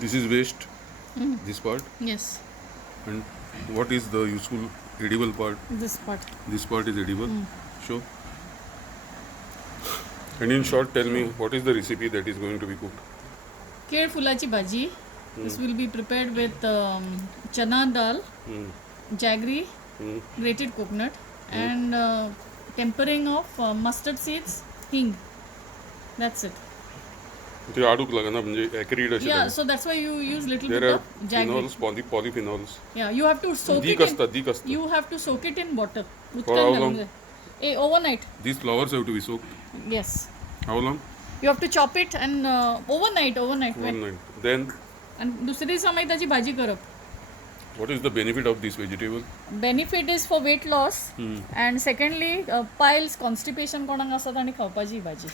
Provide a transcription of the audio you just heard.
This is waste. This part. Yes, And what is the useful edible part? this part. This part is edible. Sure. And in short, tell me what is the recipe that is going to be cooked? केळ फुलाची भाजी. This will be prepared with chana dal, jaggery, grated coconut, and tempering of mustard seeds, hing. That's it. ते आडूक लागना म्हणजे ॲक्रिड असे Yeah, so that's why you use little देर bit आर of jaggery. Phenols polyphenols. Yeah, you have to soak दीक it असता in. दीक असता. You have to soak it in water. how उदकान long? घालूंक जाय. Overnight. These flowers have to be soaked. Yes. How long? You have to chop it and overnight. One night. Then And दुसरे दिसा मागीर ताची भाजी करप. what is the benefit of this vegetable? Benefit is for weight loss. And secondly, piles, constipation कोणाक आसता तांणी खावपाची ही भाजी.